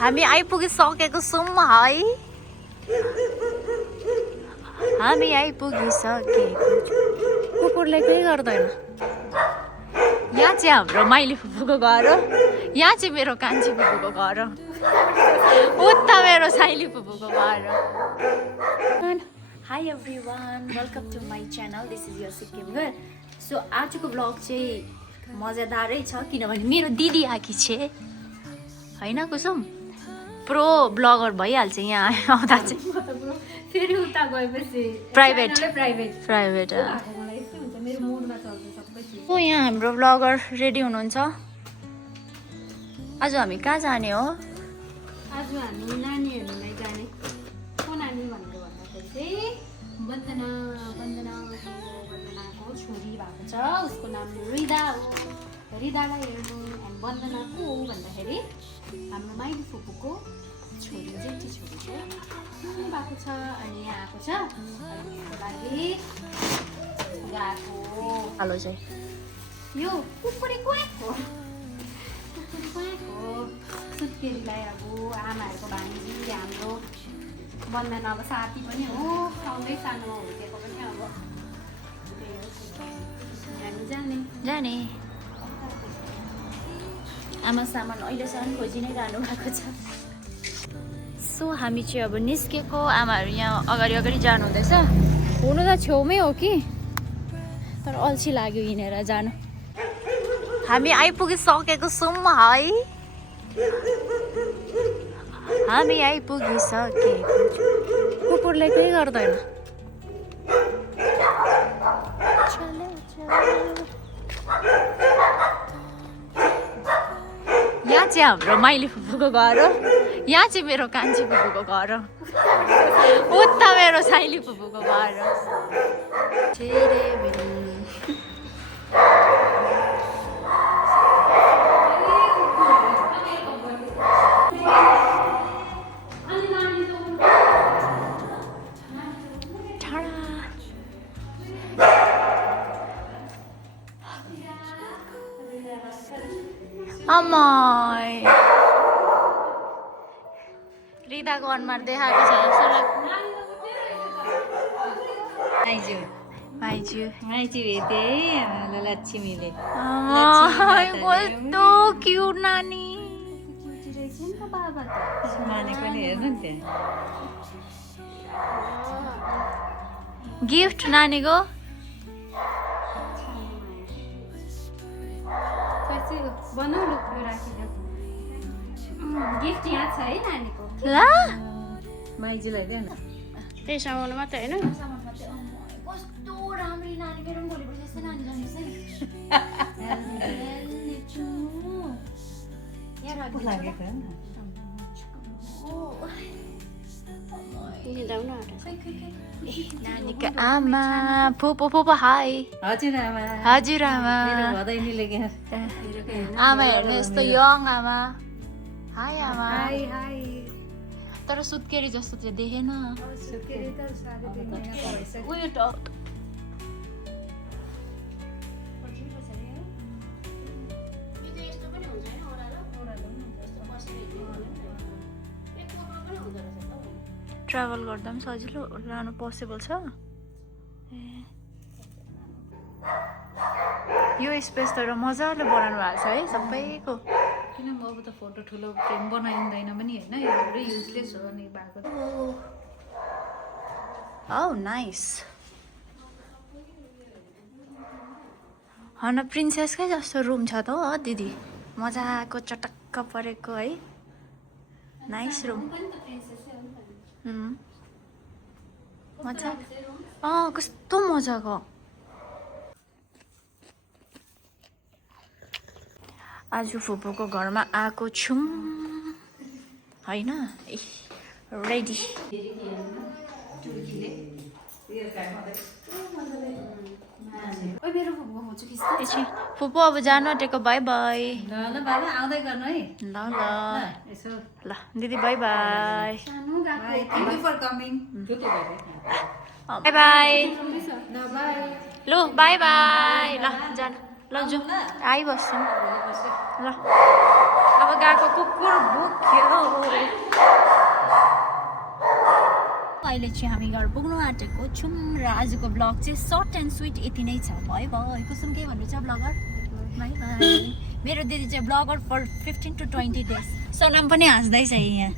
हामी आइपुगिसकेको छौँ है। हामी आइपुगिसकेको छौँ। कुकुरले केही गर्दैन। यहाँ चाहिँ हाम्रो माइली फुपूको घर हो। यहाँ चाहिँ मेरो कान्छी फुपूको घर हो। उता मेरो साइली फुपूको घर हो। Hi everyone, welcome to my channel. This is your Sikkim girl. So आजको ब्लग चाहिँ मजादारै छ किनभने मेरो दिदी आएकी छे होइन कुसुम। प्रो ब्लगर भइहाल्छ यहाँ आउँदा चाहिँ। फेरि उता गएपछि प्राइभेट प्राइभेट मलाई यस्तै हुन्छ, मेरो मुडमा चल्छ सबै चिज। हो यहाँ हाम्रो ब्लगर रेडी हुनुहुन्छ। आज हामी कहाँ जाने हो? आज हामी नानी हेर्नुलाई जाने। को नानी भनेर भन्दाखेरि चाहिँ वन्दनाको छोरी भएको छ, उसको नाम रिदा हो। रिदालाई हेर्नु। एन्ड वन्दना को हो भन्दाखेरि हाम्रो माइली फुपूको छोरी, जेठी छोरी चाहिँ भएको छ। अनि यहाँ आएको छ। अनि उसको लागि गएको हेलो चाहिँ यो कुकुरी कुवाको सुत्केरीलाई अब आमाहरूको भान्जी हाम्रो वन्दना अब साथी पनि हो, आउँदै सानोमा हुर्केको पनि अब हामी जाने आमा सामान अहिलेसम्म खोजि नै रहनु भएको छ। सो हामी चाहिँ अब निस्केको। आमाहरू यहाँ अगाडि जानु हुँदैछ। हुनु त छेउमै हो कि तर अल्छी लाग्यो हिँडेर जानु। हामी आइपुगिसकेको छौँ है। हामी आइपुगिसकेको छौँ। कुकुरले केही गर्दैन। यहाँ चाहिँ हाम्रो माइली फुपूको घर हो। यहाँ चाहिँ मेरो कान्छी फुपूको घर हो। उता मेरो साइली फुपूको घर हो। अम्माई रिदाको अनुहार देखाएको छ जस्तो लाग्छ। माइजू भेटे है लक्ष्मीले। कस्तो क्युट नानी। मानेको नि हेर्नु नि त्यहाँ गिफ्ट नानीको। बनाउ लुक्यो राखिदियो। गिफ्ट यहाँ छ है नानीको। ल माइजूलाई देऊ न। त्यही सामान मात्रै होइन। कस्तो राम्री नानी। मेरो पनि भोलिपर्सि यस्तै नानी जानुहोस् है। नानीको आमा फुपू हाई। हजुर आमा। हजुर आमा। आमा हेर्नु यस्तो यङ आमा। हाई आमा। तर सुत्केरी जस्तो चाहिँ देखेन। उयो त ट्राभल गर्दा पनि सजिलो लानु पोसिबल छ। यो स्पेस तर मजाले बनाउनु भएको छ है सबैको। किन अब त फोटो ठुलो फ्रेम बनाइँदैन पनि होइन, एउटै युजलेस हो नि भएको। Oh, nice. हन प्रिन्सेसकै जस्तो रुम छ त हो दिदी। मजाको चटक्क परेको है। Nice room. मजा कस्तो मजाको। आज फुपूको घरमा आएको छौँ होइन। रेडी। फुपू अब जानु आँटेको। Bye bye. ल बाबा आउँदै गर्नु है। ल ल दिदी bye bye. Thank you for coming. Bye bye. ल बाई। लु बाई बाई। ल जानु। ल जाउँ आइबस्छौँ ल अब गएको कुकुर भुक्यो अहिले चाहिँ हामी घर पुग्नु आँटेको छौँ र आजको ब्लग चाहिँ सर्ट एन्ड स्विट यति नै छ भयो भयो कुसुम के भन्नु छ ब्लगर बाई बाई मेरो दिदी चाहिँ ब्लगर फर 15 to 20 days सनाम पनि हाँस्दैछ यहाँ